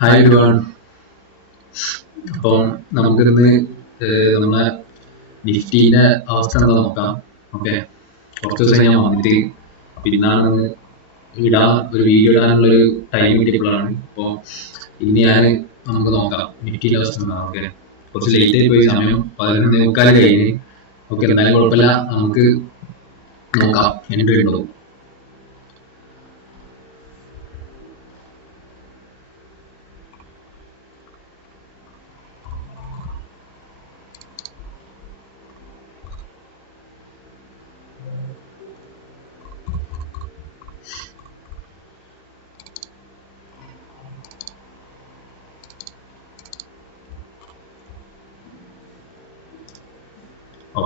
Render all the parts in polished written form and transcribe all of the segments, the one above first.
Hi everyone. അപ്പം നമുക്കിന്ന് നമ്മളെ നിഫ്റ്റീൻ്റെ അവസ്ഥ എന്താ നോക്കാം. ഓക്കെ, കുറച്ച് ദിവസം ഞാൻ വന്നിട്ട് പിന്നാണ് ഒരു വീഡിയോ ഇടാനുള്ളൊരു ടൈം കിട്ടിയപ്പോഴാണ്. അപ്പോൾ ഇനി നമുക്ക് നോക്കാം നിഫ്റ്റീൻ്റെ അവസ്ഥ എന്താ. ഓക്കെ, കുറച്ച് ലേറ്റ് ആയി പോയി, സമയം 11:45 കഴിഞ്ഞ്. ഓക്കെ, എന്നാലും കുഴപ്പമില്ല, നമുക്ക് നോക്കാം എൻ്റെ ഉണ്ടോ.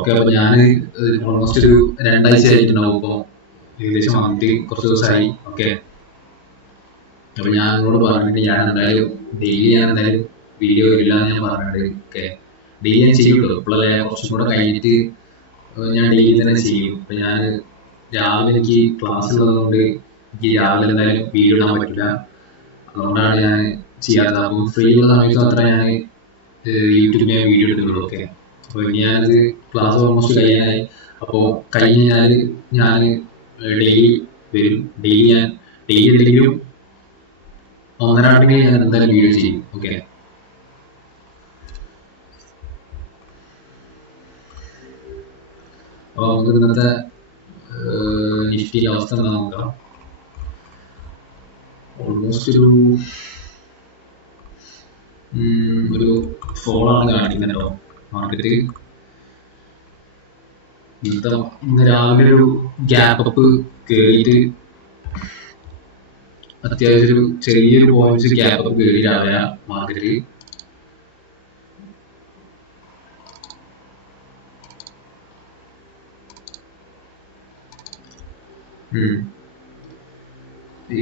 ഓക്കെ, അപ്പൊ ഞാൻ ഓൾമോസ്റ്റ് ഒരു 2 ആഴ്ച ആയിട്ടുണ്ടാവും. ഇപ്പോൾ ഏകദേശം വന്നിട്ട് കുറച്ച് ദിവസമായി. ഓക്കെ, അപ്പൊ ഞാൻ നിങ്ങളോട് പറഞ്ഞിട്ട് ഞാൻ എന്തായാലും ഡെയിലി വീഡിയോ ഇല്ലാന്ന് ഞാൻ പറഞ്ഞിട്ടുണ്ട്. ഓക്കെ, ഡെയിലി ഞാൻ ചെയ്യുള്ളൂ. ഇപ്പോഴല്ലേ കുറച്ചും കൂടെ കഴിഞ്ഞിട്ട് ഞാൻ ഡെയിലി തന്നെ ചെയ്യും. അപ്പൊ ഞാൻ രാവിലെ എനിക്ക് ക്ലാസ് ഉള്ളതുകൊണ്ട് എനിക്ക് രാവിലെ എന്തായാലും വീഡിയോ ഇടാൻ പറ്റില്ല. അതുകൊണ്ടാണ് ഞാൻ ചെയ്യാത്തത്. അപ്പം ഫ്രീ ഉള്ള സമയത്ത് മാത്രമേ ഞാൻ യൂട്യൂബിൽ വീഡിയോ എടുക്കുള്ളൂ. ഓക്കെ, അപ്പോൾ ഇനി ഞാനത് ക്ലാസ് ഓൾമോസ്റ്റ് കഴിയാനായി. അപ്പോൾ കഴിഞ്ഞാൽ ഞാൻ ഡെയിലി വരും. ഡെയിലി എന്തെങ്കിലും ഒന്നരാട്ടിന് ഞാൻ എന്തായാലും വീഡിയോ ചെയ്യും. ഓക്കെ, അപ്പോൾ നമുക്ക് ഇന്നത്തെ നിഫ്റ്റിയിലെ അവസ്ഥ എന്താ നോക്കാം. ഓൾമോസ്റ്റ് ഒരു ഫോളാണ് കാണിക്കുന്നത് കേട്ടോ മാർക്കറ്റ്. ഇന്ന് രാവിലെ ഒരു ഗ്യാപ്പ് അപ്പ് കയറിയിട്ട് അത്യാവശ്യം ഒരു ചെറിയൊരു പോയിന്റ്സ് ഗ്യാപ്പ് അപ്പ് കയറി രാവിലെ മാർക്കറ്റിൽ.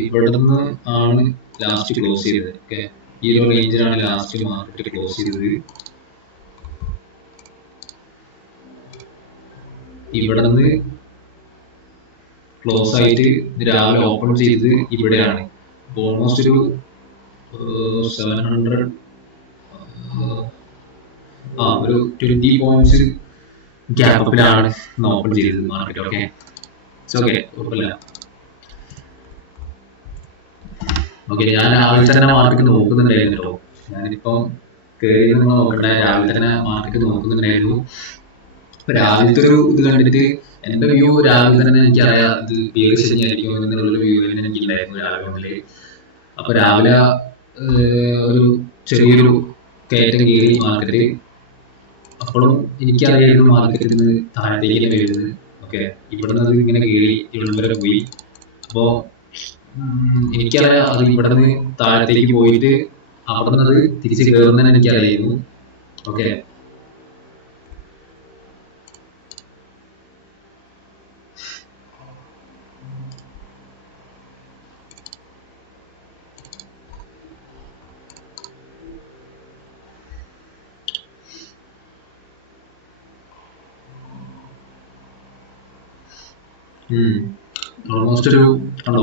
ഇവിടെ നിന്ന് ആണ് ലാസ്റ്റ് ക്ലോസ് ചെയ്തത്. ഓക്കെ, ഈ ഒരു റേഞ്ചിലാണ് ലാസ്റ്റ് മാർക്കറ്റ് ക്ലോസ് ചെയ്തത്. ഇവിടെ നിന്ന് ക്ലോസ് ആയിട്ട് രാവിലെ ഓപ്പൺ ചെയ്തത് ഇവിടെയാണ്. ഓൾമോസ്റ്റ് ഒരു 700 ഒരു 20 പോയിന്റ്സ് ഗ്യാപ്പിലാണ് ഓപ്പൺ ചെയ്തത് മാർക്കറ്റ്. ഓക്കെ, ഓക്കെ, കുഴപ്പമില്ല. ഓക്കെ, ഞാൻ രാവിലെ തന്നെ മാർക്കറ്റ് നോക്കുന്നുണ്ടായിരുന്നു കേട്ടോ. ഞാനിപ്പം കയറി നോക്കട്ടെ, രാവിലെ തന്നെ മാർക്കറ്റ് നോക്കുന്നുണ്ടായിരുന്നു. അപ്പൊ രാവിലത്തെ ഒരു ഇത് കണ്ടിട്ട് എന്റെ വ്യൂ രാവിലെ തന്നെ എനിക്കറിയാം ഇത് പേര് ശരിയായിരിക്കും എന്നുള്ളൊരു വ്യൂ തന്നെ എനിക്കുണ്ടായിരുന്നു രാവിലെ മുതലേ. അപ്പൊ രാവിലെ ഒരു ചെറിയൊരു കയറ്റം കയറി മാർക്കറ്റ്. അപ്പോഴും എനിക്കറിയായിരുന്നു മാർക്കറ്റിൽ നിന്ന് താഴത്തേക്ക് വരുന്നത്. ഓക്കെ, ഇവിടെ നിന്ന് ഇങ്ങനെ കയറി ഇവിടെ വരെ പോയി. അപ്പോ എനിക്കറിയാം അത് ഇവിടെ നിന്ന് താഴത്തേക്ക് പോയിട്ട് അവിടെ നിന്ന് തിരിച്ച് കയറുന്നതിന് എനിക്കറിയായിരുന്നു. ഓക്കെ, ഓൾമോസ്റ്റ് ഒരു ആണോ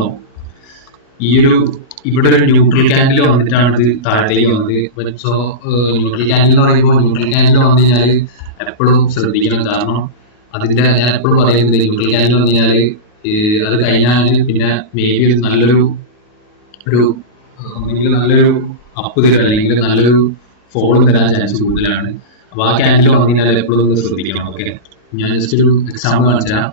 ഈ ഒരു ഇവിടെ ഒരു ന്യൂട്രൽ ക്യാൻഡിൽ വന്നിട്ടാണ് ഇത് താഴത്തേക്ക് വന്നത്. സോ ന്യൂട്രൽ ക്യാൻഡിൽ എന്ന് പറയുമ്പോൾ ന്യൂട്രൽ ക്യാൻഡിൽ വന്നു കഴിഞ്ഞാൽ എപ്പോഴും ശ്രദ്ധിക്കണം. കാരണം അതിന്റെ ഞാൻ എപ്പോഴും പറയുന്നത് ന്യൂട്രൽ ക്യാൻഡിൽ വന്നു കഴിഞ്ഞാൽ അത് കഴിഞ്ഞാൽ പിന്നെ മേ ബി നല്ലൊരു അപ്പ് തരും, അല്ലെങ്കിൽ നല്ലൊരു ഫോളോ തരാൻ ചാൻസ് കൂടുതലാണ്. അപ്പൊ ആ ക്യാൻഡിൽ വന്നു കഴിഞ്ഞാൽ എപ്പോഴും ശ്രദ്ധിക്കണം. ഓക്കെ, ഞാൻ ജസ്റ്റ് ഒരു എക്സാമ്പിൾ കാണിച്ചാൽ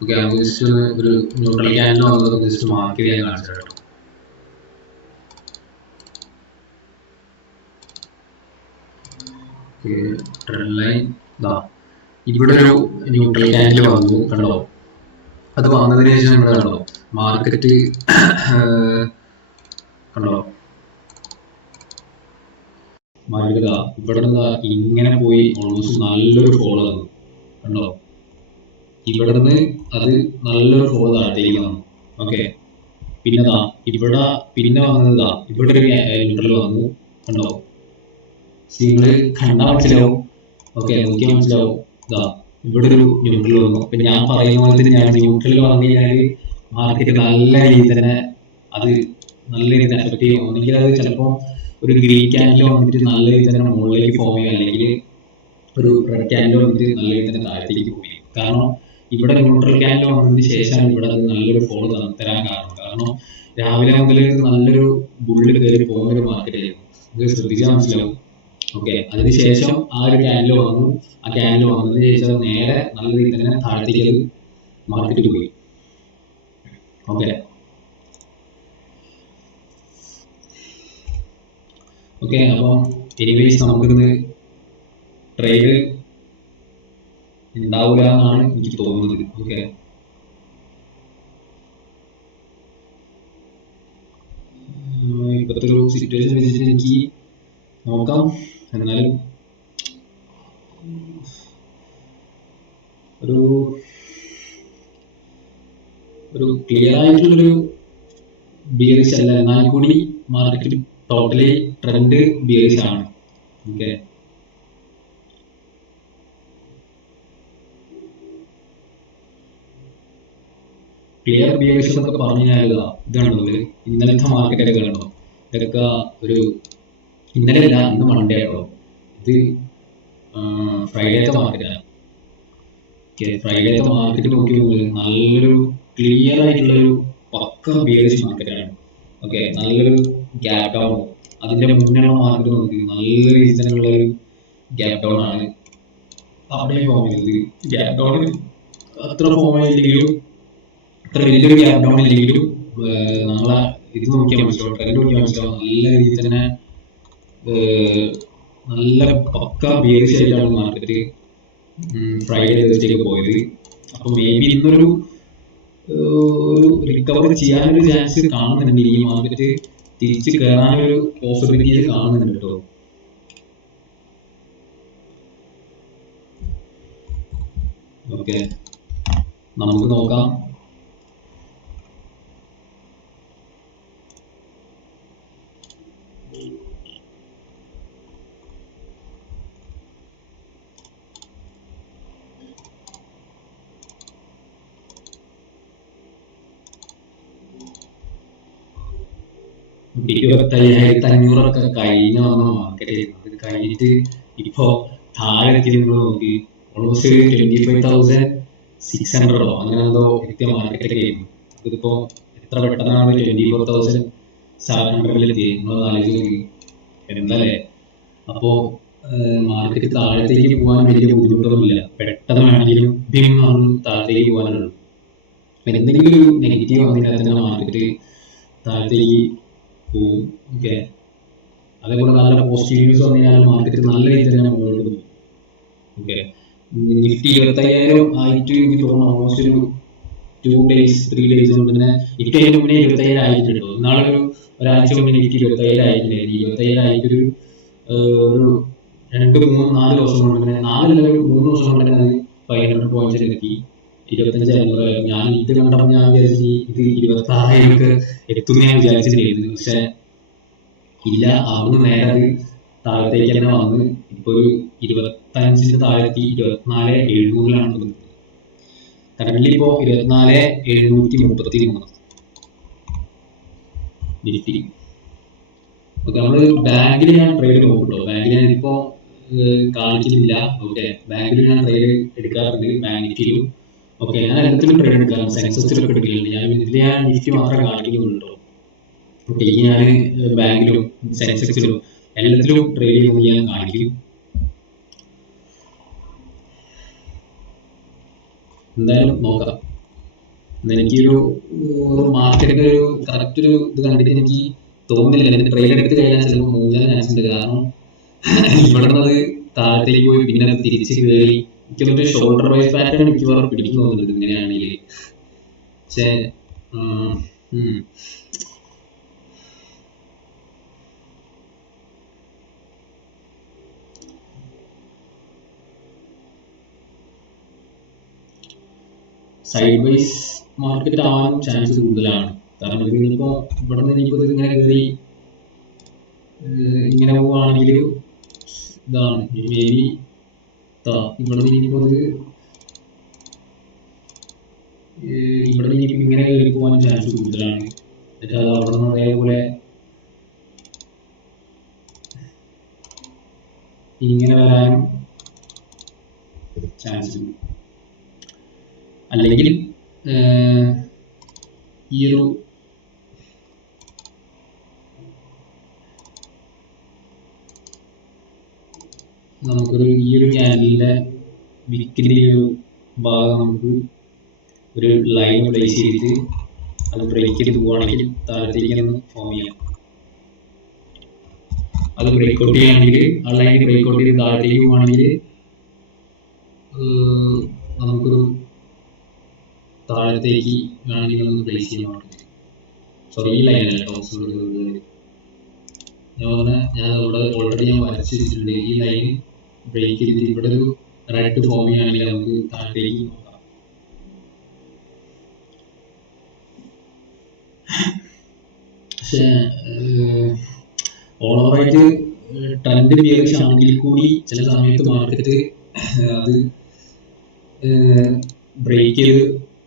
ഓക്കെ, ജസ്റ്റ് ഒരു ന്യൂട്രൽ ക്യാൻഡിൽ വന്നത് ജസ്റ്റ് മാർക്ക് ചെയ്യാൻ കാണിച്ചു കേട്ടോ. ട്രെൻഡ് ലൈൻ ഇവിടെ ഒരു ന്യൂട്രൽ ക്യാൻഡിൽ വന്നു കണ്ടോ. അത് വന്നതിന് ശേഷം ഇവിടെ കണ്ടോ മാർക്കറ്റ് കണ്ടോ മാർക്കറ്റ് ഇവിടെ നിന്ന് ഇങ്ങനെ പോയി ഓൾമോസ്റ്റ് നല്ലൊരു ഫോളോ തന്നു കണ്ടോ. ഇവിടെ നിന്ന് അത് നല്ലൊരു ഫോളോ താഴത്തേക്ക് വന്നു. ഓക്കെ, പിന്നെ പിന്നെ വന്നത് ഇവിടെ ഒരു ന്യൂട്രൽ വന്നു കണ്ടോ. നിങ്ങൾ കണ്ടാൽ മനസ്സിലാവും. ഓക്കെ, നോക്കിയാൽ മനസ്സിലാവും. ഇവിടെ ഒരു ന്യൂട്രൽ വന്നു. പിന്നെ ഞാൻ പറയുന്ന പോലെ ഞാൻ ന്യൂട്രൽ വന്നു കഴിഞ്ഞാൽ മാർക്കറ്റ് നല്ല രീതിയിൽ തന്നെ അത് നല്ല രീതിയിൽ എഫക്ട് ചെയ്യും. ഒന്നെങ്കിൽ അത് ചിലപ്പോൾ ഒരു ഗ്രീൻ ക്യാൻഡിൽ വന്നിട്ട് നല്ല രീതിയിൽ തന്നെ മുകളിലേക്ക് ഫോം ചെയ്യും, അല്ലെങ്കിൽ ഒരു റെഡ് ക്യാൻഡിൽ വന്നിട്ട് നല്ല രീതിയിൽ തന്നെ താഴത്തേക്ക് പോയി. കാരണം ഇവിടെ ന്യൂട്രൽ ക്യാൻഡിൽ വന്നതിന് ശേഷമാണ് ഇവിടെ നല്ലൊരു ഫോളോ തരാൻ കാരണം രാവിലെ മുതൽ നല്ലൊരു ബുള്ള് കയറി പോകുന്ന ഒരു മാർക്കറ്റായിരുന്നു. ഇത് ശ്രദ്ധിച്ചാൽ മനസ്സിലാവും. ഓക്കെ, അതിനുശേഷം ആ ഒരു ക്യാൻഡിൽ വന്നു. ആ ക്യാൻഡിൽ വന്നതിന് ശേഷം നേരെ നല്ല രീതിയിൽ തന്നെ താഴത്തേക്ക് മാർക്കറ്റ് പോയി. ഓക്കെ ഓക്കെ അപ്പം എനിവേസ് നമുക്കിന്ന് ട്രേഡ് ഉണ്ടാവില്ല എന്നാണ് എനിക്ക് തോന്നുന്നത്. ഓക്കെ, ഇപ്പോഴത്തെ ഒരു സിറ്റുവേഷൻ വെച്ചിട്ട് എനിക്ക് നോക്കാം. എന്നാലും ഒരു ഒരു ക്ലിയർ ആയിട്ടുള്ളൊരു ബിയറിഷ് അല്ല, എന്നാൽ കൂടി മാർക്കറ്റ് ടോട്ടലി ട്രെൻഡ് ബിയറിഷ് ആണ്. ഓക്കെ, ക്ലിയർ ബിയറിഷ് എന്നൊക്കെ പറഞ്ഞു കഴിഞ്ഞാൽ ഇതാണോ ഇന്നലത്തെ മാർക്കറ്റൊക്കെ കണ്ടോ? ഇതൊക്കെ ഒരു ഇന്നലെ അല്ല, ഇന്ന് മൺഡേ ആണോ? ഇത് ഫ്രൈഡേത്തെ മാർക്കറ്റാണ്. ഓക്കെ, ഫ്രൈഡേത്തെ മാർക്കറ്റ് നോക്കി നല്ലൊരു ക്ലിയർ ആയിട്ടുള്ളൊരു പക്ക ബിയറിഷ് മാർക്കറ്റാണ്. ഓക്കെ, നല്ലൊരു ഗ്യാപ് ഡൗൺ. അതിന്റെ മുന്നേ മാർക്കറ്റ് നോക്കി നല്ല രീതിയിലുള്ള ഒരു ഗ്യാപ് ഡൗൺ ആണ് അവിടെ ഫോം ചെയ്തത്. ഗ്യാപ് ഡൗൺ അത്ര ഫോം ആയില്ലെങ്കിലും, അത്ര വലിയൊരു ഗ്യാപ് ഡൗൺ ഇല്ലെങ്കിലും നമ്മളെ ഇത് നോക്കിയാൽ മനസ്സിലാവും, ട്രെൻഡ് നോക്കിയാൽ മനസ്സിലാവും. നല്ല രീതിയിൽ തന്നെ നല്ല പക്ക ബിയറിഷ് ആയിട്ടാണ് മാർക്കറ്റ് ഫ്രൈഡേ ദിവസത്തേക്ക് പോയത്. അപ്പൊ മേ ബി ഇന്നൊരു റിക്കവറി ചെയ്യാനൊരു ചാൻസ് കാണുന്നുണ്ട്. ഈ മാർക്കറ്റ് തിരിച്ച് കയറാനൊരു പോസിബിലിറ്റി കാണുന്നുണ്ട് കേട്ടോ. ഓക്കെ, നമുക്ക് നോക്കാം. $25,500 കഴിഞ്ഞ വന്ന മാർക്കറ്റ് കഴിഞ്ഞിട്ട് ഇപ്പോ താഴെ എത്തിയത് നോക്കി ഓൾമോസ്റ്റ് 25,600 അങ്ങനെ എന്തോ എത്തിയ മാർക്കറ്റ് ആയിരുന്നു. ഇതിപ്പോ എത്ര പെട്ടെന്നാണ് 24,700 നിങ്ങൾ ആലോചിച്ച് എന്തല്ലേ. അപ്പോ മാർക്കറ്റ് താഴത്തേക്ക് പോകാൻ വലിയ ബുദ്ധിമുട്ടൊന്നുമില്ല, പെട്ടെന്ന് വേണമെങ്കിലും താഴത്തേക്ക് പോകാനുള്ളൂ. എന്തെങ്കിലും ഒരു നെഗറ്റീവ് വന്നില്ല തന്നെ മാർക്കറ്റ് താഴത്തേക്ക് പോവും. ഓക്കെ, അതേപോലെ നല്ല പോസിറ്റീവ് ന്യൂസ് വന്നു കഴിഞ്ഞാൽ മാർക്കറ്റ് നല്ല രീതിയിൽ തന്നെ മുന്നോട്ട് പോകും. ഓക്കെ, നിഫ്റ്റി 25,000 ആയിട്ട് എനിക്ക് തോന്നുന്നു ഓൾമോസ്റ്റ് ഒരു 2 days 3 days കൊണ്ട് തന്നെ. എനിക്ക് അതിന് മുന്നേ 25,000 ആയിട്ടുണ്ടോ? നാളെ ഒരാഴ്ച മുന്നേ എനിക്ക് 25,000 ആയിട്ടില്ല. 25,000 ആയിട്ടൊരു 2-3-4 ദിവസം കൊണ്ട് തന്നെ, 3 ദിവസം കൊണ്ട് തന്നെ 500 points എത്തി 25,500. ഞാൻ ഇത് കണ്ടപ്പോൾ ഞാൻ വിചാരിച്ചു ഇത് 26,000 എത്തുന്ന ഞാൻ വിചാരിച്ചിട്ടായിരുന്നു. പക്ഷെ ഇല്ല, അവിടുന്ന് നേരെ അത് താഴത്തേക്ക് തന്നെ വന്ന് ഇപ്പൊ ഒരു 25 താഴെത്തി 24,700 കറന്റ് ഇപ്പോ 24,733 നിഫ്റ്റി. ഓക്കെ, നമ്മള് ബാങ്കിൽ ഞാൻ ട്രേഡ് നോക്കുന്നുണ്ടോ? ബാങ്കിൽ ഞാൻ ഇപ്പോ കാണിക്കുന്നില്ല. ഓക്കെ, ബാങ്കിൽ ഞാൻ ട്രേഡ് എടുക്കാറുണ്ട്, ബാങ്ക് നിഫ്റ്റിയിലും. ഓക്കെ, ഞാൻ എല്ലാത്തിലും ട്രേഡ് എടുക്കാറുണ്ട്, സെൻസസിലൊക്കെ എടുക്കലുണ്ട്. ഇതിൽ ഞാൻ നിഫ്റ്റി മാത്രമേ കാണിക്കുന്നുള്ളൂ. ഓക്കെ, ഈ ഞാൻ ബാങ്കിലും സെൻസെക്സിലും എല്ലാത്തിലും ട്രേഡ് ചെയ്യുന്നത് ഞാൻ കാണിക്കും. എന്തായാലും നോക്കാം. എനിക്കൊരു മാർക്കറ്റിന്റെ ഒരു കറക്റ്റ് ഒരു ഇത് കണ്ടിട്ട് എനിക്ക് തോന്നുന്നില്ല എനിക്ക് ട്രേഡ് എടുത്ത് കഴിഞ്ഞാൽ ചിലപ്പോൾ മൂന്നാല് ചാൻസ് ഉണ്ട്. കാരണം ഇവിടെ നിന്ന് താഴത്തേക്ക് പോയി പിന്നെ തിരിച്ച് കയറി എനിക്കൊരു ഷോൾഡർ വൈസ് പാറ്റേൺ എനിക്ക് വേറെ പിടിക്കുന്നു തോന്നുന്നുണ്ട് ഇങ്ങനെയാണെങ്കിൽ. പക്ഷേ സൈഡ് വൈസ് മാർക്കറ്റ് ആവാൻ ചാൻസ് കൂടുതലാണ്. കാരണം ഇതിനിപ്പോ ഇവിടെ നിന്ന് ഇനിയിപ്പോ ഇങ്ങനെ കയറി ഇങ്ങനെ പോവാണെങ്കിൽ ഇതാണ് മേ ബി ഇവിടെ നിന്ന് ഇനിയിപ്പോ ഇവിടെ നിന്ന് ഇങ്ങനെ കയറി പോകാൻ ഇങ്ങനെ വരാനും ചാൻസ് ഉണ്ട്. അല്ലെങ്കിൽ ഈ ഒരു നമുക്കൊരു ഈ ഒരു ക്യാൻഡലിന്റെ വിക്കിന്റെ ഒരു ഭാഗം നമുക്ക് ഒരു ലൈൻ പ്ലേസ് ചെയ്തിട്ട് അത് ബ്രേക്ക് ചെയ്ത് പോവുകയാണെങ്കിൽ താഴത്തേക്ക് ഫോം ചെയ്യാം. അത് ബ്രേക്ക് ഔട്ട് ചെയ്യുകയാണെങ്കിൽ ആ ലൈൻ ബ്രേക്ക് ഔട്ട് ചെയ്ത് താഴത്തേക്ക് പോവുകയാണെങ്കിൽ നമുക്കൊരു താഴത്തേക്ക് വേണമെങ്കിൽ ഒന്ന് പ്ലേസ് ചെയ്യാൻ പറ്റും. സോറി, ഈ ലൈൻ അല്ല ഞാൻ ഇവിടെ ഓൾറെഡി ഞാൻ വരച്ച് വെച്ചിട്ടുണ്ട്. ഈ ലൈൻ ബ്രേക്ക് ചെയ്തിട്ട് ഇവിടെ ഒരു റെഡ് ഫോം ചെയ്യുകയാണെങ്കിൽ നമുക്ക് താഴത്തേക്ക് നോക്കാം. പക്ഷേ ഓവറായിട്ട് ട്രെൻഡ് ബിയറിഷ് ആണെങ്കിൽ കൂടി ചില സമയത്ത് മാർക്കറ്റ് അത് ബ്രേക്ക് ചെയ്ത്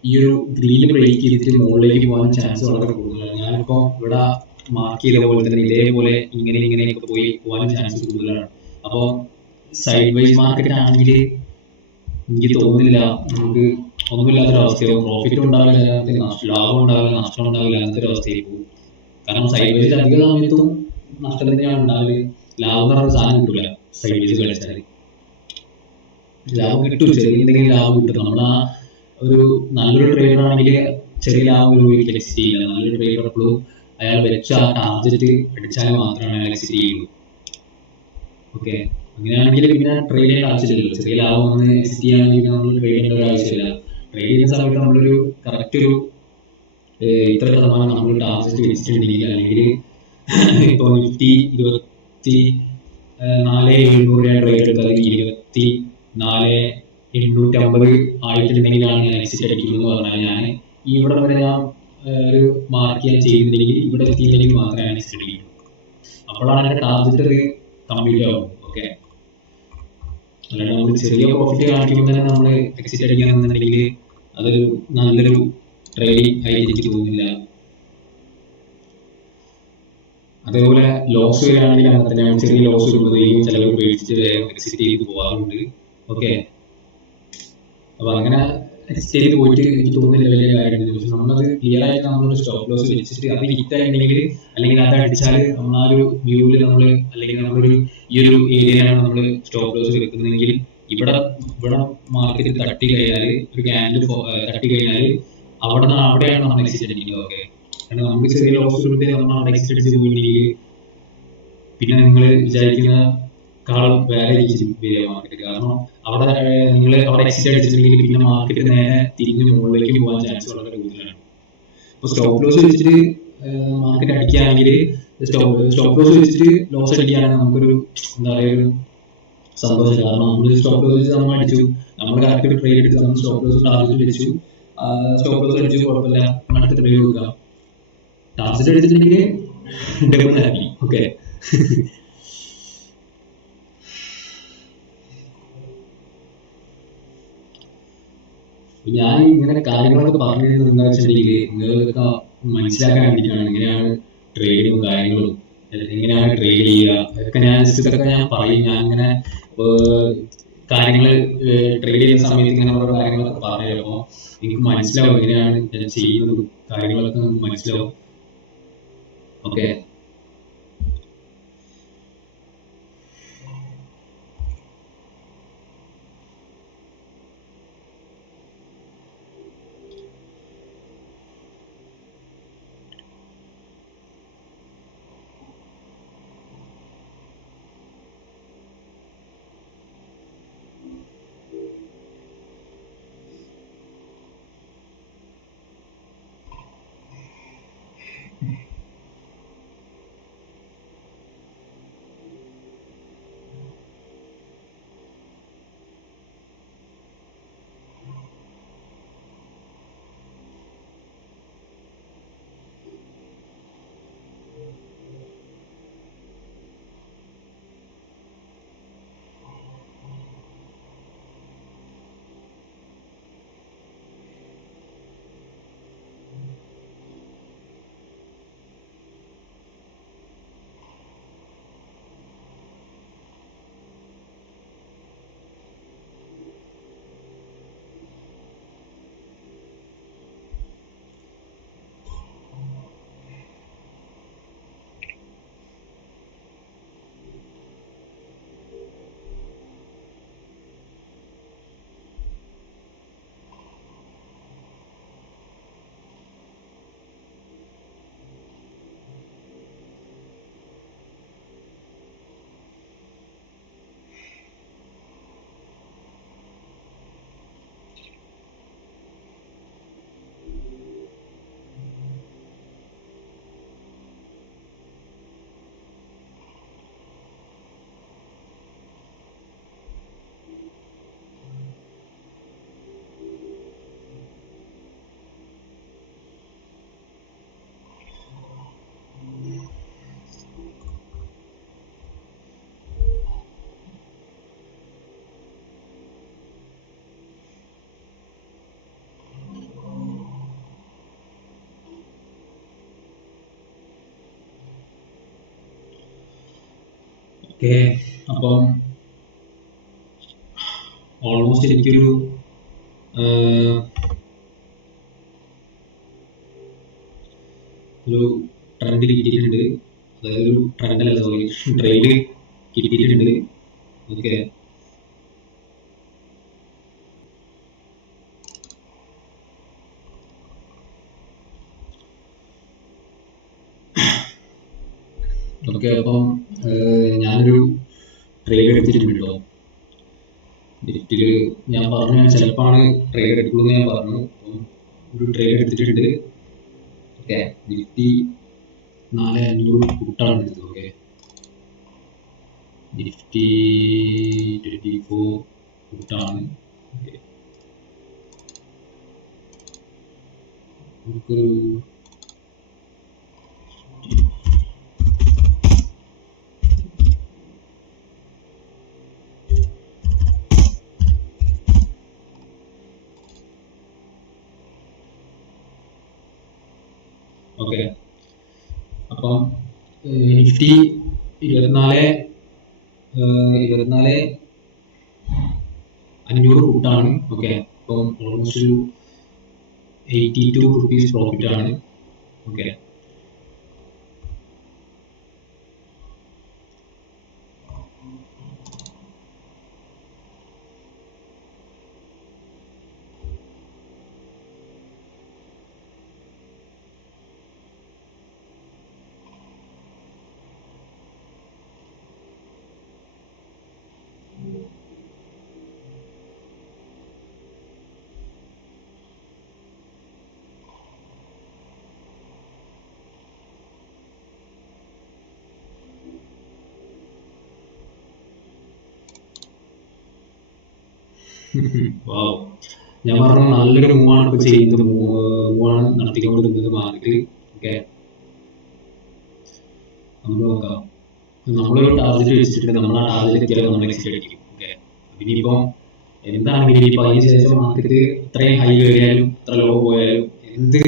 ഈ ഒരു ഗ്രീന് ബ്രേക്ക് ചെയ്തിട്ട് മുകളിലേക്ക് പോകാൻ ചാൻസ് വളരെ കൂടുതലാണ്. ഞാനിപ്പോൾ ഇവിടെ മാർക്ക് ചെയ്ത പോലെ തന്നെ ഇതേപോലെ ഇങ്ങനെയൊക്കെ പോകാൻ ചാൻസ് കൂടുതലാണ്. അപ്പോൾ സൈഡ് വൈസ് മാർക്കറ്റ് ആണെങ്കിൽ എനിക്ക് തോന്നുന്നില്ല നമുക്ക് ഒന്നുമില്ലാത്തൊരവസ്ഥയോ പ്രോഫിറ്റ് ഉണ്ടാവില്ല, ലാഭം ഉണ്ടാവില്ല, നഷ്ടം ഉണ്ടാവില്ല, അങ്ങനത്തെ ഒരു അവസ്ഥയിൽ പോകും. കാരണം സൈഡ് വൈസ് അധിക സമയത്തും നഷ്ടം തന്നെയാണ് ഉണ്ടാവില്ല. ലാഭം എന്ന് പറഞ്ഞ സാധനം കിട്ടില്ല. സൈഡ് വൈസ് കളിച്ചാൽ ലാഭം കിട്ടും, ചെറിയ എന്തെങ്കിലും ലാഭം കിട്ടും. നമ്മൾ ആ ഒരു നല്ലൊരു ട്രേഡർ ആണെങ്കിൽ ചെറിയ ലാഭം ഒരിക്കലും എക്സിറ്റ് ചെയ്യില്ല. നല്ലൊരു ട്രേഡർ എപ്പോഴും അയാൾ വെച്ച ആ ടാർജറ്റ് അടിച്ചാൽ മാത്രമാണ് അയാൾ എക്സിറ്റ് ചെയ്യുള്ളൂ. ഓക്കെ, അങ്ങനെയാണെങ്കിൽ പിന്നെ ട്രേഡ് ചെയ്യേണ്ട ആവശ്യമില്ലല്ലോ. ചെറിയ ലാഭം വന്ന് എക്സിറ്റ് ചെയ്യുകയാണെങ്കിൽ നമ്മൾ ട്രേഡ് ചെയ്യേണ്ട ഒരു ആവശ്യമില്ല. ട്രേഡ് ചെയ്യുന്ന സമയത്ത് നമ്മളൊരു കറക്റ്റ് ഒരു ഇത്ര ശതമാനം നമ്മൾ ടാർജറ്റ് വെച്ചിട്ടുണ്ടെങ്കിൽ, അല്ലെങ്കിൽ ഇപ്പോൾ 24,700 ട്രേഡ് എടുത്തത് 24,850 ആയിട്ടുണ്ടെങ്കിലാണ് ഞാൻ എക്സിറ്റ് അടിക്കുന്നത് എന്ന് പറഞ്ഞാൽ, ഞാൻ ഇവിടെ വരെ ഞാൻ ഒരു മാർക്ക് ചെയ്യാൻ ചെയ്യുന്നുണ്ടെങ്കിൽ ഇവിടെ എത്തിയില്ലെങ്കിൽ മാത്രമേ ഞാൻ എക്സിറ്റ് അടിക്കുള്ളൂ. അപ്പോഴാണ് എൻ്റെ ടാർജറ്റ് കംപ്ലീറ്റ് ആവും. ഓക്കെ, അല്ലാണ്ട് നമ്മൾ ചെറിയ പ്രോഫിറ്റ് കാണിക്കുമ്പോൾ തന്നെ നമ്മൾ എക്സിറ്റ് അടിക്കുകയാണെന്നുണ്ടെങ്കിൽ അതൊരു നല്ലൊരു ട്രേഡിങ് ആയി എനിക്ക് തോന്നുന്നില്ല. അതേപോലെ ലോസ് വരികയാണെങ്കിൽ അങ്ങനെ തന്നെയാണ്. ചെറിയ ലോസ് വരുമ്പോഴത്തേക്കും ചിലവർ പേടിച്ചിട്ട് വേഗം എക്സിറ്റ് ചെയ്ത് പോകാറുണ്ട്. ഓക്കെ, അപ്പൊ അങ്ങനെ എക്സിറ്റ് ചെയ്ത് പോയിട്ട് എനിക്ക് തോന്നുന്നില്ല വലിയ കാര്യമാണ്. പക്ഷെ നമ്മളത് ക്ലിയർ ആയിട്ട് നമ്മളൊരു സ്റ്റോപ്പ് ലോസ് വെച്ചിട്ട് അത് ഹിറ്റ് ആയിട്ടുണ്ടെങ്കിൽ, അല്ലെങ്കിൽ അത് അടിച്ചാൽ നമ്മൾ ആ ഒരു വ്യൂവിൽ നമ്മൾ, അല്ലെങ്കിൽ നമ്മളൊരു ഈ ഒരു ഏരിയയിലാണ് നമ്മൾ സ്റ്റോപ്പ് ലോസ് വെക്കുന്നതെങ്കിൽ, ഇവിടെ മാർക്കറ്റ് തട്ടി കഴിഞ്ഞാൽ, ഒരു ക്യാൻഡിൽ തട്ടി കഴിഞ്ഞാൽ അവിടെയാണ് നമ്മൾ എക്സിറ്റ് അടിക്കുന്നത്. ഓക്കെ, കാരണം നമുക്ക് ചെറിയ ലോസ് കൊടുത്ത് നമ്മൾ അവിടെ എക്സിറ്റ് അടിച്ച് പോയിട്ടുണ്ടെങ്കിൽ പിന്നെ നിങ്ങൾ വിചാരിക്കുന്ന കാളും വേറെ വരിക മാർക്കറ്റ്. കാരണം നിങ്ങൾ അവിടെ എക്സിറ്റ് അടിച്ചിട്ടുണ്ടെങ്കിൽ പിന്നെ മാർക്കറ്റ് നേരെ തിരിഞ്ഞ് മുകളിലേക്ക് പോകാൻ ചാൻസ് വളരെ കൂടുതലാണ്. ഇപ്പോൾ സ്റ്റോപ്പ് ലോസ് വെച്ചിട്ട് മാർക്കറ്റ് അടിക്കുകയാണെങ്കിൽ, സ്റ്റോപ്പ് ലോസ് വെച്ചിട്ട് ലോസ് അടിക്കുകയാണെങ്കിൽ നമുക്കൊരു എന്താ പറയുക, ഒരു സന്തോഷം. കാരണം നമ്മൾ സ്റ്റോപ്പ് ലോസ് വെച്ച് നമ്മൾ അടിച്ചു, നമ്മൾ കറക്റ്റ് ട്രേഡ് എടുത്ത് നമ്മൾ സ്റ്റോപ്പ് ലോസ് ടാർഗറ്റ് വെച്ചു, സ്റ്റോപ്പ് ലോസ് അടിച്ചു, കുഴപ്പമില്ല, അടുത്ത ട്രേഡ് കൊടുക്കാം. ടാർഗറ്റ് അടിച്ചിട്ടുണ്ടെങ്കിൽ ഡബിൾ ഹാപ്പി. ഓക്കെ, ഞാൻ ഇങ്ങനെ കാര്യങ്ങളൊക്കെ പറഞ്ഞിരുന്നത് എന്താ വെച്ചിട്ടുണ്ടെങ്കിൽ നിങ്ങൾക്കൊക്കെ മനസ്സിലാക്കാൻ വേണ്ടിയിട്ടാണ്. എങ്ങനെയാണ് ട്രേഡിങ്ങും കാര്യങ്ങളും, എങ്ങനെയാണ് ട്രേഡ് ചെയ്യുക, അതൊക്കെ ഇതൊക്കെ ഞാൻ പറയും. ഞാൻ ഇങ്ങനെ കാര്യങ്ങൾ ട്രേഡ് ചെയ്യുന്ന സമയത്ത് ഇങ്ങനെ ഓരോ കാര്യങ്ങളൊക്കെ പറഞ്ഞു തരുമ്പോൾ എനിക്ക് മനസ്സിലാവും എങ്ങനെയാണ് ഞാൻ ചെയ്യുന്നതും കാര്യങ്ങളൊക്കെ നമുക്ക് മനസ്സിലാവും. ഓക്കെ, ഓക്കെ, അപ്പം ഓൾമോസ്റ്റ് എനിക്കൊരു ഒരു ട്രെൻഡ് കിട്ടിയിട്ടുണ്ട്. അതായത് ഒരു ട്രെൻഡല്ല, സോറി, ട്രേഡ് കിട്ടിയിട്ടുണ്ട്. Okay, okay. അപ്പം ഞാനൊരു ട്രേഡ് എടുത്തിട്ടുണ്ട് കേട്ടോ. നിഫ്റ്റില് ഞാൻ പറഞ്ഞു ചിലപ്പാണ് ട്രേഡ് എടുക്കുള്ളൂ ഞാൻ പറഞ്ഞു. അപ്പം ഒരു ട്രേഡ് എടുത്തിട്ടുണ്ട്. ഓക്കെ, നിഫ്റ്റി 4500 പുട്ടാണ് എടുത്തത്. ഓക്കെ, നിഫ്റ്റി 24 പുട്ടാണ്. നമുക്കൊരു ഓക്കെ, അപ്പം നിഫ്റ്റി 24,500 പുട്ടാണ്. ഓക്കെ, അപ്പം ഓൾമോസ്റ്റ് ഒരു 82 റുപ്പീസ് പ്രോഫിറ്റ് ആണ്. ഓക്കെ, ഞാൻ പറഞ്ഞു നല്ലൊരു മൂവാണ് ഇപ്പൊ ചെയ്യുന്നത്, മൂവാണ് നടത്തിക്കൊണ്ടിരിക്കുന്നത് മാർക്കറ്റ്. ഓക്കെ, നമുക്ക് നോക്കാം. നമ്മളൊരു ടാർഗറ്റ് വെച്ചിട്ടുണ്ട്, നമ്മൾ ആ ടാർഗറ്റ് എത്തിയാലും നമ്മൾ എക്സിറ്റ് അടിക്കും. ഓക്കെ, ഇനിയിപ്പം എന്താണെങ്കിലും ഇനിയിപ്പോൾ അതിന് ശേഷം മാർക്കറ്റ് ഇത്രയും ഹൈ കയറിയാലും ഇത്ര ലോ പോയാലും എന്ത്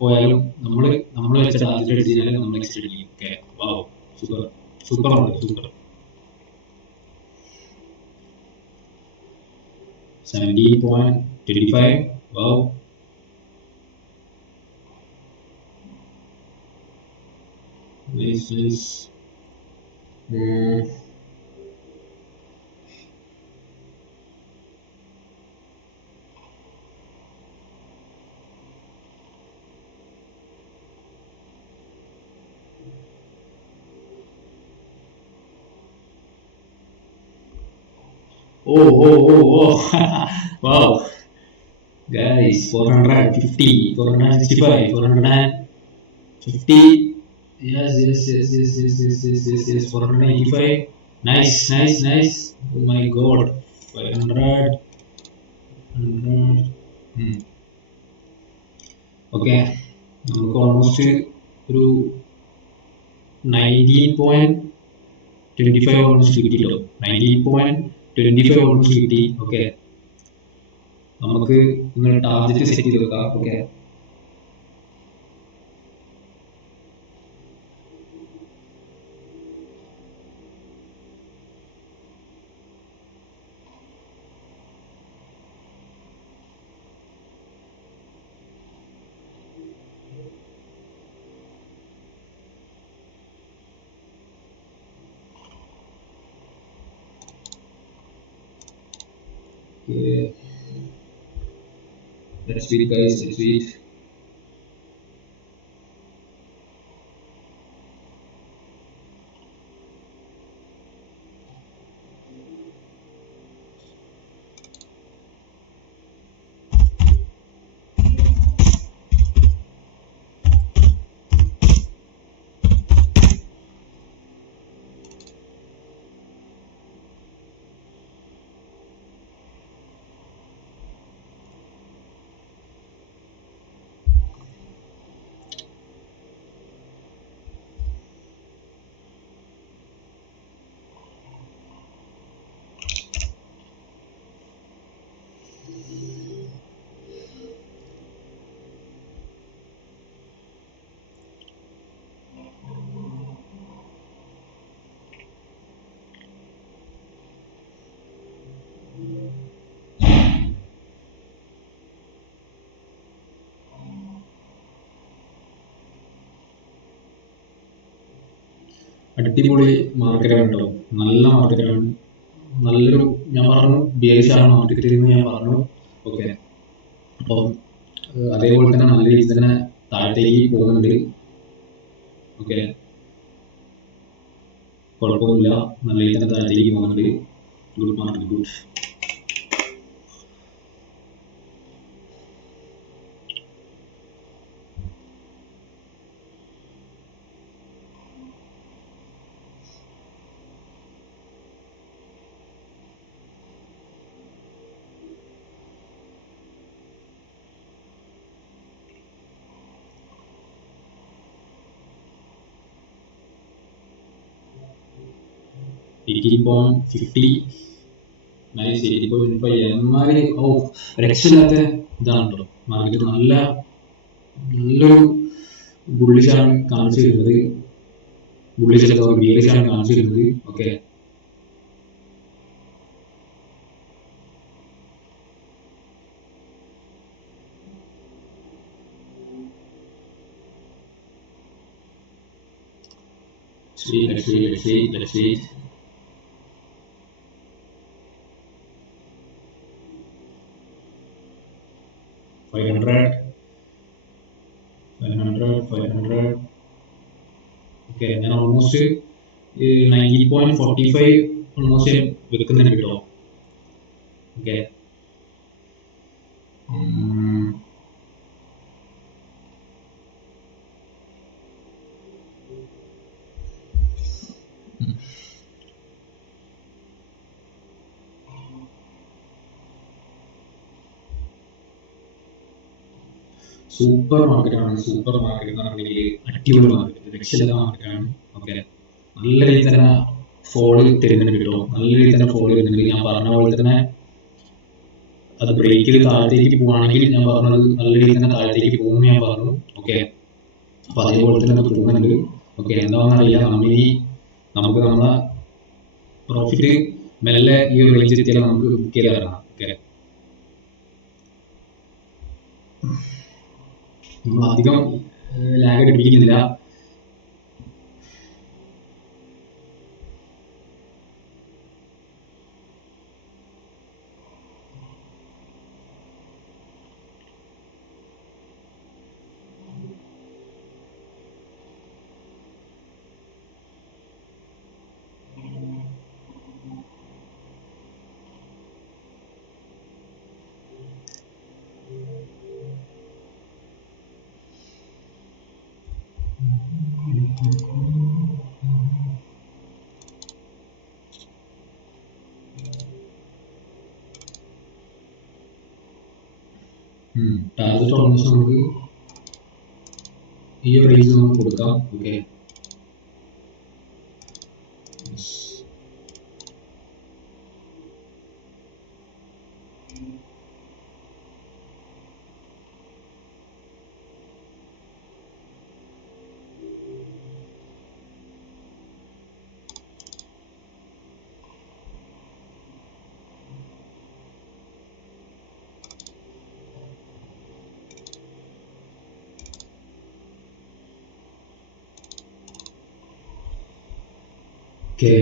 പോയാലും നമ്മൾ വെച്ച ടാർഗറ്റ് അടിച്ച് കഴിഞ്ഞാൽ നമ്മൾ എക്സിറ്റ് അടിക്കും. ഓക്കെ, വാവ്, സൂപ്പർ സൂപ്പറാണ്, super. 17.25. Wow. Nice, nice. Oh. Wow. Guys, 450, 465, 450. Yes. 485. Nice. Oh my god. 500. Okay. നമുക്ക് ഓൾമോസ്റ്റ് ഒരു 19.25 ഓൾമോസ്റ്റ് കിട്ടിയിട്ടോ. 19.25 ഓൾമോസ്റ്റ് കിട്ടി. ഓക്കെ, നമുക്ക് ഇങ്ങനെ ടാർഗറ്റ് സെറ്റ് ചെയ്ത് വെക്കാം. Okay, let's wait guys, let's wait. അടിപൊളി മാർക്കറ്റാണ് കേട്ടോ, നല്ല മാർക്കറ്റാണ്. നല്ലൊരു, ഞാൻ പറഞ്ഞു ബിയറിഷാണ് മാർക്കറ്റിൽ നിന്ന് ഞാൻ പറഞ്ഞു. ഓക്കെ, അപ്പം അതേപോലെ തന്നെ നല്ല രീതിയിൽ തന്നെ താഴത്തേക്ക് പോകുന്നുണ്ട്. ഓക്കെ, കുഴപ്പമൊന്നുമില്ല, നല്ല രീതിയിൽ തന്നെ താഴത്തേക്ക് പോകുന്നുണ്ട്. Good market, good. നൈസ്, 80.5. എന്നാൽ രക്ഷയില്ലാത്ത ഇതാണല്ലോ മാർക്കറ്റ്. നല്ലൊരു ബുള്ളിഷാണ് കാണിച്ചു തരുന്നത്, ബിയറിഷാണ് കാണിച്ചു തരുന്നത്. Okay, let's see. 500. ഓക്കെ, ഞാൻ ഓൾമോസ്റ്റ് 90.45 ഓൾമോസ്റ്റ് വെക്കുന്നുണ്ട് കേട്ടോ. ഓക്കെ, സൂപ്പർ മാർക്കറ്റാണ്. സൂപ്പർ മാർക്കറ്റ് എന്ന് പറഞ്ഞെങ്കിൽ അടിപൊളി മാർക്കറ്റ്, രക്ഷയില്ലാത്ത മാർക്കറ്റാണ്. ഓക്കെ, നല്ല രീതിയിൽ തന്നെ ഫോള് തരുന്നുണ്ട് കേട്ടോ, നല്ല രീതിയിൽ തന്നെ ഫോള് തരുന്നുണ്ട്. ഞാൻ പറഞ്ഞ പോലെ തന്നെ അത് ബ്രേക്ക് ചെയ്ത് താഴത്തേക്ക് പോവുകയാണെങ്കിൽ ഞാൻ പറഞ്ഞത് നല്ല രീതിയിൽ തന്നെ താഴത്തേക്ക് പോകുമെന്ന് ഞാൻ പറഞ്ഞു. ഓക്കെ, അപ്പൊ അതേപോലെ തന്നെ അത് പോകുന്നുണ്ട്. ഓക്കെ, എന്താണെന്നറിയാം, നമുക്ക് നമ്മളെ പ്രോഫിറ്റ് മെല്ലെ ഈ ഒരു റേഞ്ച് എത്തിയാൽ നമുക്ക് ബുക്ക് ചെയ്ത് തരണം. ഓക്കെ, നമ്മൾ അധികം ലാഗ് അടിപ്പിക്കുന്നില്ല. ടാർഗറ്റ് ഓൾമോസ്റ്റ് നമുക്ക് ഈ ഒരു റേഞ്ച് നമുക്ക് കൊടുക്കാം. Okay, okay.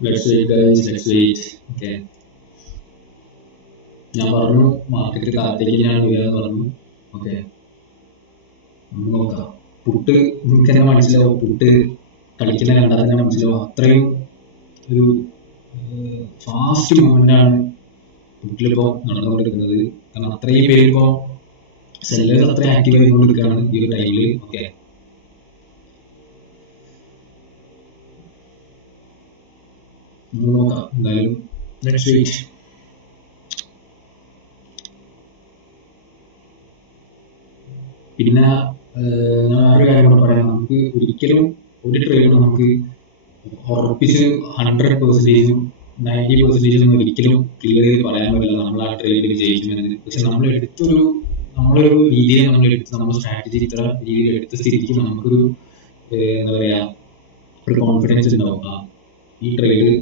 Let's wait guys, let's wait. Okay. ഞാൻ പറഞ്ഞു മാർക്കറ്റ് താഴത്തേക്ക് ഞാൻ വരിക പറഞ്ഞു. ഓക്കെ, നമുക്ക് നോക്കാം. പുട്ട് നിങ്ങൾക്ക് തന്നെ മനസ്സിലാവും, പുട്ട് കളിക്കുന്ന കണ്ടാൽ തന്നെ മനസ്സിലാവും അത്രയും ഒരു ഫാസ്റ്റ് മൂവ്മെന്റാണ് പുട്ടിലിപ്പോൾ നടന്നുകൊണ്ടിരിക്കുന്നത്. കാരണം അത്രയും പേര് ഇപ്പോൾ സെല്ലേഴ്സ് അത്ര ആക്റ്റീവ് ആയിക്കൊണ്ടിരിക്കുകയാണ് ഈ ഒരു ടൈമിൽ. ഓക്കെ, നോക്കാം എന്തായാലും. Let's wait. പിന്നെ ഞാൻ വേറൊരു കാര്യം കൂടെ പറയാം. നമുക്ക് ഒരിക്കലും ഒരു ട്രേഡ് നമുക്ക് ഉറപ്പിച്ച് 100%, 90% ഒരിക്കലും ക്ലിയർ ചെയ്ത് പറയാൻ പറ്റില്ല നമ്മൾ ആ ട്രേഡിൽ ജയിക്കുമെന്ന്. പക്ഷെ നമ്മളൊരു രീതിയെ നമ്മൾ സ്ട്രാറ്റജി ഇത്ര രീതിയിൽ എടുത്ത സ്ഥിതിക്ക് നമുക്കൊരു എന്താ പറയാ ഒരു കോൺഫിഡൻസ് ഉണ്ടാവും. ഈ ട്രേഡ്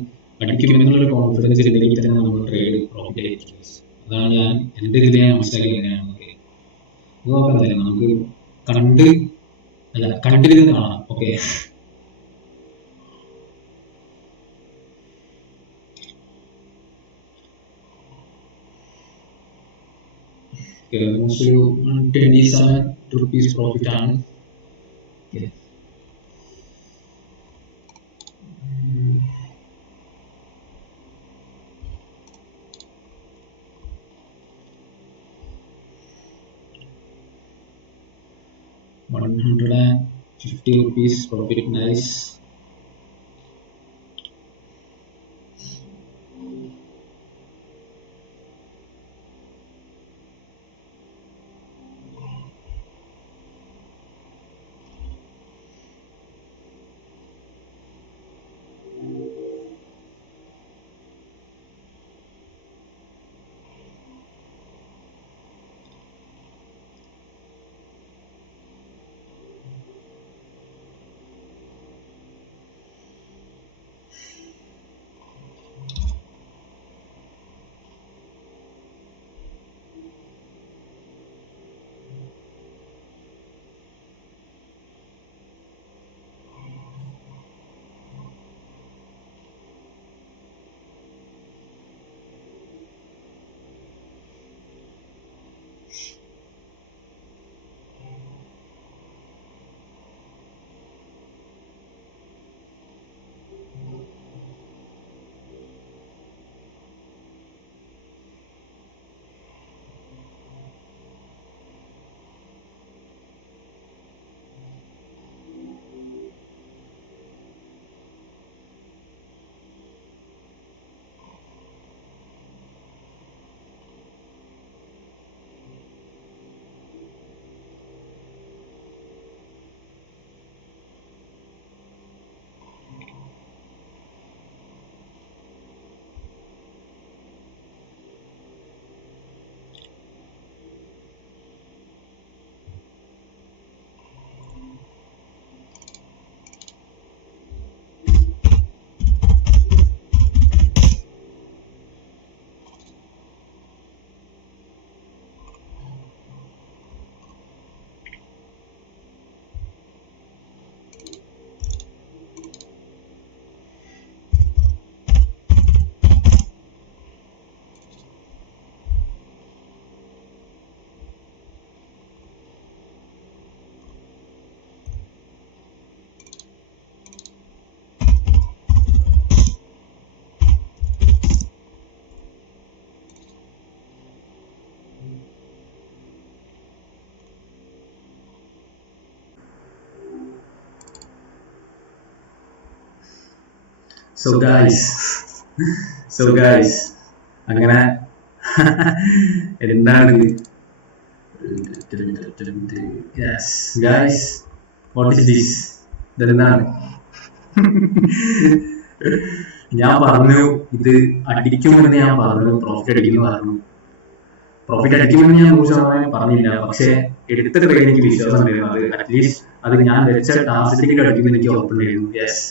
അടിക്കുമെന്നുള്ളൊരു കോൺഫിഡൻസ് ഉണ്ടെങ്കിൽ തന്നെ നമ്മൾ ട്രേഡ് പ്രോഫിറ്റ് ആയിരിക്കും. അതാണ് ഞാൻ എൻ്റെ ഇതിൽ ഞാൻ മനസ്സിലാക്കി എങ്ങനെയാണ്. നോക്കാം, നമുക്ക് കണ്ടിരുന്ന് കാണാം. ഓക്കെ, ഓൾമോസ്റ്റ് ഒരു 127 rupees പ്രോഫിറ്റ് ആണ്. Okay, ₹150 profit, nice. So guys അങ്ങനെ എന്താണ് ഗൈസ്, വാട്ട് ഈസ് ദിസ്? ഇതെന്താണ്? ഞാൻ പറഞ്ഞു ഇത് അടിക്കുമെന്ന് ഞാൻ പറഞ്ഞു, പ്രോഫിറ്റ് അടിക്കുമെന്ന് പറഞ്ഞു. പ്രോഫിറ്റ് അടിക്കുമെന്ന് ഞാൻ 100% പറഞ്ഞില്ല. പക്ഷെ എടുത്ത ട്രേഡ് എനിക്ക് വിശ്വാസം ഉണ്ടായിരുന്നു. അത് അറ്റ്ലീസ്റ്റ് അത് ഞാൻ വെച്ച ടാർഗറ്റിലേക്ക് അടിക്കുമെന്ന് എനിക്ക് ഉറപ്പുണ്ടായിരുന്നു. യെസ്,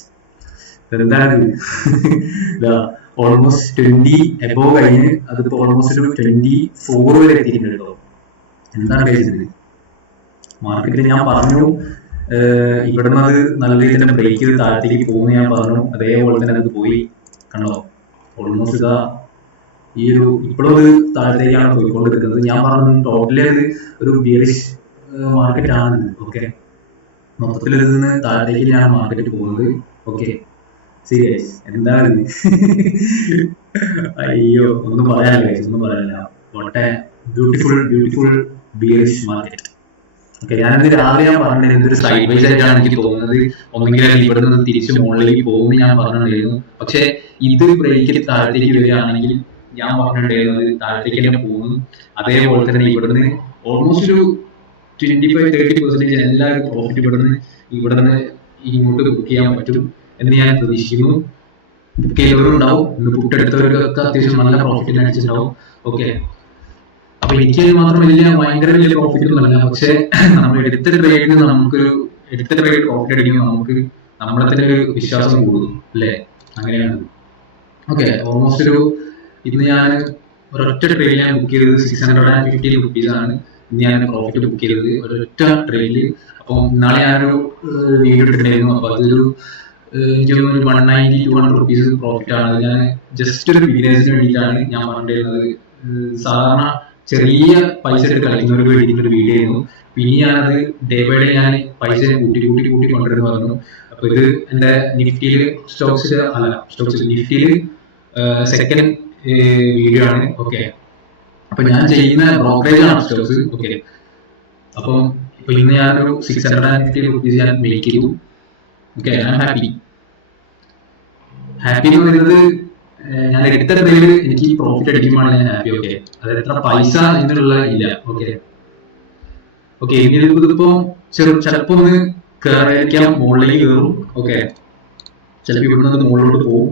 എന്താണ് ഓൾമോസ്റ്റ് 20 എബോവ് കഴിഞ്ഞ് അതിപ്പോ ഓൾമോസ്റ്റ് ഒരു 24 വരെ എത്തിയിട്ടുണ്ട് കേട്ടോ. എന്താണ് കഴിച്ചത് മാർക്കറ്റിൽ? ഞാൻ പറഞ്ഞു ഇവിടുന്ന് അത് നല്ല രീതിയിൽ തന്നെ ബ്രേക്ക് ചെയ്ത് താഴത്തേക്ക് പോകുന്ന ഞാൻ പറഞ്ഞു. അതേപോലെ തന്നെ അത് പോയി. കണ്ടോ, ഓൾമോസ്റ്റ് ഇതാ ഈ ഒരു ഇപ്പോഴും അത് താഴത്തേക്കാണ് പോയിക്കൊണ്ടിരിക്കുന്നത്. ഞാൻ പറഞ്ഞു ടോട്ടലി അത് ഒരു ബിയറിഷ് മാർക്കറ്റ് ആണ്. ഓക്കെ, മൊത്തത്തിൽ ഇതിൽ നിന്ന് താഴത്തേക്കാണ് മാർക്കറ്റ് പോകുന്നത്. ഓക്കെ, സീരിയസ് എന്താണ് അയ്യോ, ഒന്നും പറയാനില്ല, ഒന്നും പറയാനില്ല. What A beautiful bearish market. Okay, ഞാനിത് രാവിലെ ഞാൻ പറഞ്ഞിരുന്നത് ഒരു സൈഡ് വൈസ് ആയിട്ടാണ് എനിക്ക് തോന്നുന്നത്. ഒന്നെങ്കിലും ഇവിടെ നിന്ന് തിരിച്ച് മുകളിലേക്ക് പോകുമെന്ന് ഞാൻ പറഞ്ഞിട്ടുണ്ടായിരുന്നു. പക്ഷെ ഇത് ബ്രേക്കിൽ താഴത്തേക്ക് വരികയാണെങ്കിൽ ഞാൻ പറഞ്ഞിട്ടുണ്ടായിരുന്നത് താഴത്തേക്ക് തന്നെ പോകുന്നു. അതേപോലെ തന്നെ ഇവിടുന്ന് ഓൾമോസ്റ്റ് ഒരു 25-30% എല്ലാവരും പ്രോഫിറ്റ് ഇവിടുന്ന് ഇങ്ങോട്ട് ബുക്ക് ചെയ്യാൻ പറ്റും എന്ന് ഞാൻ പ്രതീക്ഷിക്കുന്നു. ബുക്ക് ചെയ്തവരുണ്ടാവും, ഇന്ന് ബുക്ക് എടുത്തവർക്കൊക്കെ അത്യാവശ്യം നല്ല പ്രോഫിറ്റ് അടിച്ചിട്ടുണ്ടാവും. ഓക്കെ, അപ്പൊ എനിക്ക് മാത്രം ഭയങ്കര വലിയ പ്രോഫിറ്റ് ഒന്നുമല്ല. പക്ഷെ നമ്മൾ എടുത്ത ട്രേഡിന് എടുത്ത ട്രേഡ് പ്രോഫിറ്റ് അടിക്കുമ്പോൾ നമുക്ക് നമ്മളെ തന്നെ ഒരു വിശ്വാസം കൂടും അല്ലേ? അങ്ങനെയാണ്. ഓക്കെ, ഓൾമോസ്റ്റ് ഇന്ന് ഞാൻ ഒരൊറ്റ ട്രേഡിൽ ഞാൻ ബുക്ക് ചെയ്തത് 650 റുപ്പീസ് ആണ്. ഇന്ന് ഞാൻ പ്രോഫിറ്റ് ബുക്ക് ചെയ്തത് ഒരൊറ്റ ട്രേഡില്. അപ്പം ഇന്നാളെ ഞാനൊരു വീഡിയോ ഇട്ടിട്ടുണ്ടായിരുന്നു. അപ്പൊ അതൊരു എനിക്ക് തോന്നുന്നു ഒരു 190-200 റുപ്പീസ് പ്രോഫിറ്റ് ആണ്. ഞാൻ ജസ്റ്റ് ഒരു ബിഗിനേഴ്സിന് വേണ്ടിയിട്ടാണ് ഞാൻ പറഞ്ഞിരുന്നത്. സാധാരണ ചെറിയ പൈസ എടുത്ത് കളിക്കുന്നവർക്ക് വേണ്ടിയിട്ട് ഒരു വീഡിയോ ആയിരുന്നു. പിന്നെ ഞാനത് ഡേ ബൈ ഡേ ഞാൻ പൈസ കൂട്ടി കൊണ്ടുവരുന്നു പറഞ്ഞു. അപ്പൊ ഇത് എന്റെ നിഫ്റ്റിയില് നിഫ്റ്റിയില് സെക്കൻഡ് വീഡിയോ ആണ്. ഓക്കെ, അപ്പൊ ഞാൻ ചെയ്യുന്ന ബ്രോക്കറേജ് ആണ് സ്റ്റോക്സ്. ഓക്കെ, അപ്പം ഇപ്പൊ ഇന്ന് ഞാനൊരു 650 റുപ്പീസ് ഞാൻ മേക്ക് ചെയ്തു. ഓക്കെ, ഐ ആം ഹാപ്പി എന്ന് പറയുന്നത് ഞാൻ എടുത്ത ട്രേഡ് എനിക്ക് പ്രോഫിറ്റ് അടിക്കുമ്പോഴാണ് ഞാൻ ഹാപ്പി. ഓക്കെ, അത് എത്ര പൈസ എന്നുള്ള ഇല്ല. ഓക്കെ, ഇതിപ്പോ ചിലപ്പോ ഒന്ന് കയറിയിരിക്കാം, മുകളിലേക്ക് കയറും. ഓക്കെ, ചിലപ്പോൾ ഇവിടുന്ന് മുകളിലോട്ട് പോകും,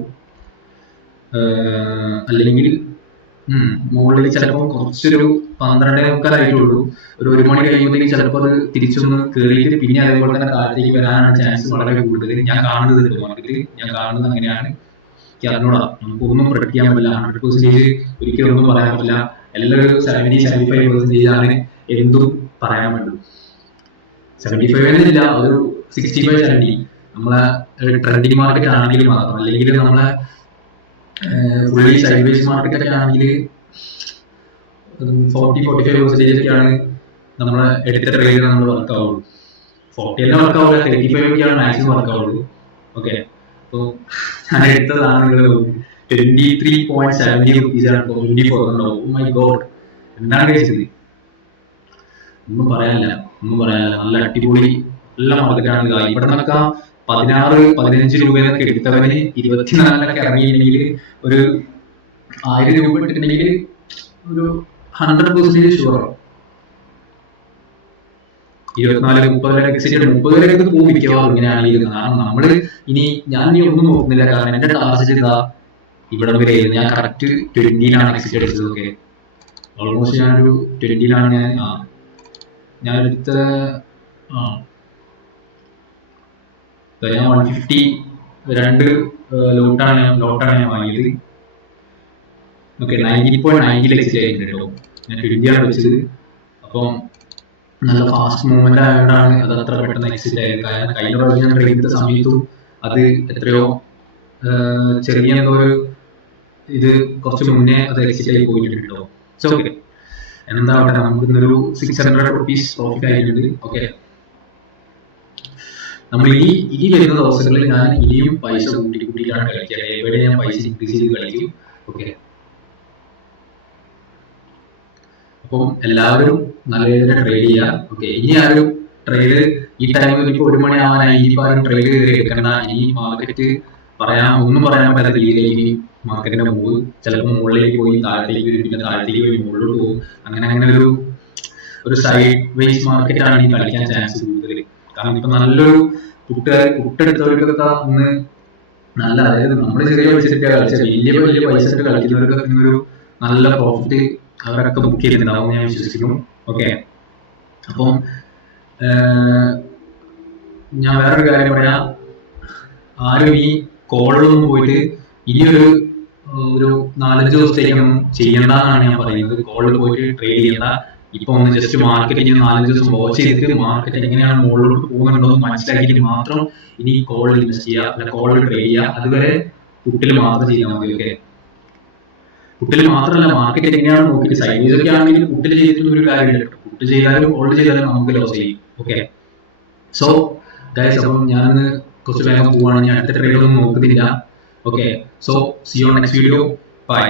അല്ലെങ്കിൽ മുകളിൽ ചിലപ്പോൾ കുറച്ചൊരു 12:45 ആയിട്ടുള്ളൂ. ഒരു 1 മണി കഴിയുമ്പോഴത്തേക്ക് ചിലപ്പോൾ അത് തിരിച്ചൊന്ന് കയറിയിട്ട് പിന്നെ അതേപോലെ തന്നെ താഴത്തേക്ക് വരാനാണ് ചാൻസ് വളരെ കൂടുതൽ. ഞാൻ കാണുന്നത് മാർക്കറ്റിൽ ഞാൻ കാണുന്നത് അങ്ങനെയാണ്. അറിഞ്ഞൂടാ, നമുക്കൊന്നും പ്രൊഡക്റ്റ് ചെയ്യാൻ പറ്റില്ല. 100% ഒരിക്കലും ഒന്നും പറയാൻ പറ്റില്ല. എല്ലാവരും 70-75% ആണ് എന്തും പറയാൻ പറ്റും. 75 ഇല്ല, ഒരു 65-70 നമ്മളെ ട്രെൻഡിങ് മാർക്കറ്റ് ആണെങ്കിൽ മാത്രം. അല്ലെങ്കിൽ നമ്മളെ ഫുള്ളി സൈഡ്വേസ് മാർക്കറ്റ് ഒക്കെ ആണെങ്കിൽ 40-45% ഒക്കെയാണ് നമ്മളെ എടുത്ത ട്രേഡിൽ നമ്മൾ വർക്ക് ആവുള്ളൂ. 40 തന്നെ വർക്ക് ആവില്ല, 35 ഒക്കെയാണ് മാക്സിമം വർക്ക് ആവുള്ളൂ. ഓക്കെ, അപ്പോൾ ഞാൻ എടുത്തതാണ് 23.70 റുപ്പീസാണ്. 24 ഉണ്ടാവും. ഓ മൈ ഗോഡ്, എന്താണ് കഴിച്ചത്? ഒന്നും പറയാനില്ല. നല്ല അടിപൊളി നല്ല മാർക്കറ്റാണ്. ഇവിടെ നിന്നൊക്കെ 16-15 രൂപയൊക്കെ എടുത്തവന് 24 ഇറങ്ങിയിട്ടുണ്ടെങ്കിൽ ഒരു 1000 രൂപ ഇട്ടിട്ടുണ്ടെങ്കിൽ ഒരു 100% ഷുവറാണ് 24-30 എക്സിറ്റ് 30 വരെയൊക്കെ പോകും മിക്കവാറും ഇങ്ങനെയാണെങ്കിൽ. കാരണം നമ്മള് ഞാൻ ഒന്നും നോക്കുന്നില്ല. കാരണം എന്റെ ടാർഗറ്റ് ഇതാ ഇവിടെ വരെ. ഞാൻ കറക്റ്റ് 20-ലാണ് എക്സിറ്റ് അടിച്ചത്. ഓക്കെ, ഓൾമോസ്റ്റ് ഞാനൊരു 20-ലാണ് ഞാൻ എടുത്ത ഞാൻ 150 2 ലോട്ടാണ് ഞാൻ വാങ്ങിയത്. ഓക്കെ, 90.90 എക്സിറ്റ് ആയിട്ടുണ്ട് കേട്ടോ. ഞാൻ 20-ആണ് വെച്ചത്. അപ്പം നല്ല ഫാസ്റ്റ് മൂവ്മെന്റ് ആയതുകൊണ്ടാണ് അത് അത്ര പെട്ടെന്ന് എക്സിറ്റ് ആയത്. കാരണം കഴിഞ്ഞ പ്രാവശ്യം ഞാൻ ട്രേഡ് ചെയ്ത സമയത്തും അത് എത്രയോ ചെറിയ എന്തോ ഒരു ഇത് കുറച്ച് മുന്നേ അത് എക്സിറ്റ് ആയി പോയിട്ടുണ്ട് കേട്ടോ. ഓക്കെ, എന്താ അവിടെ നമുക്ക് ഇന്നൊരു 600 റുപ്പീസ് പ്രോഫിറ്റ് ആയിട്ടുണ്ട്. ഓക്കെ, നമ്മൾ ഇനി വരുന്ന ദിവസങ്ങളിൽ ഞാൻ ഇനിയും പൈസ കൂട്ടിയിട്ടാണ് കളിക്കുക. എവിടെ ഞാൻ പൈസ ഇൻക്രീസ് ചെയ്ത് കളിക്കും. ഓക്കെ, അപ്പം എല്ലാവരും നല്ല രീതിയിൽ ട്രേഡ് ചെയ്യുക. ഓക്കെ, ഇനി ആരും ട്രേഡ് ഈ ടൈമിൽ ഇപ്പൊ 1 മണി ആവാനായി ഇനിയിപ്പോ ആരും ട്രേഡ് എടുക്കണ്ട. ഈ മാർക്കറ്റ് ഒന്നും പറയാൻ പറ്റാത്ത രീതിയിലേക്ക് മാർക്കറ്റിന്റെ മൂവ് ചിലപ്പോൾ മുകളിലേക്ക് പോയി താഴത്തേക്ക് വരും, പിന്നെ താഴത്തേക്ക് പോയി മുകളിലോട്ട് പോകും. അങ്ങനെ ഒരു സൈഡ് വേസ് മാർക്കറ്റ് ആണ് ഈ കളിക്കാൻ ചാൻസ് കൂടുതൽ. കാരണം ഇപ്പൊ നല്ലൊരു പുട്ടെടുത്തവർക്കൊക്കെ ഒന്ന് നല്ല, അതായത് നമ്മൾ ചെറിയ പൈസ കളിച്ച വലിയ പൈസ കളിക്കുന്നവർക്കൊക്കെ ഇന്നൊരു നല്ല പ്രോഫിറ്റ് അവരൊക്കെ ബുക്ക് ചെയ്തിട്ടുണ്ടാവും ഞാൻ വിശ്വസിക്കുന്നു. ഓക്കെ, അപ്പം ഞാൻ വേറൊരു കാര്യം പറയാം. ആരും ഈ കോളിലൊന്നും പോയിട്ട് ഇനിയൊരു 4-5 ദിവസത്തേക്കൊന്നും ചെയ്യണ്ടെന്നാണ് ഞാൻ പറയുന്നത്. കോളിൽ പോയിട്ട് ട്രേഡ് ചെയ്യണ്ട. ഇപ്പൊ ഒന്ന് ജസ്റ്റ് മാർക്കറ്റ് 4-5 ദിവസം വാച്ച് ചെയ്തിട്ട് മാർക്കറ്റ് എങ്ങനെയാണ് മുകളിലോട്ട് പോകുന്നുണ്ടോ എന്ന് മനസ്സിലാക്കിയിട്ട് മാത്രം ഇനി കോളിൽ ഇൻവെസ്റ്റ് ചെയ്യുക, അല്ല കോളിൽ ട്രേഡ് ചെയ്യുക. അതുവരെ പുട്ടിൽ മാത്രം ചെയ്താൽ മതി. ഓക്കെ, പുട്ടിൽ മാത്രമല്ല മാർക്കറ്റ് എങ്ങനെയാണ് നോക്കിയിട്ട് സൈഡ്വേസ് ഒക്കെ ആണെങ്കിൽ പുട്ടിൽ ചെയ്തിട്ട് ഒരു കാര്യമില്ല. പുട്ട് ചെയ്താലും ഹോൾഡ് ചെയ്താലും നമുക്ക് ലോസ് ചെയ്യും. ഓക്കെ, സോ ഗൈസ്, അപ്പം ഞാൻ കുറച്ച് വേഗം പോവാണ്. ഞാൻ അടുത്ത ട്രേഡൊന്നും നോക്കുന്നില്ല. Okay, so see you next video. By.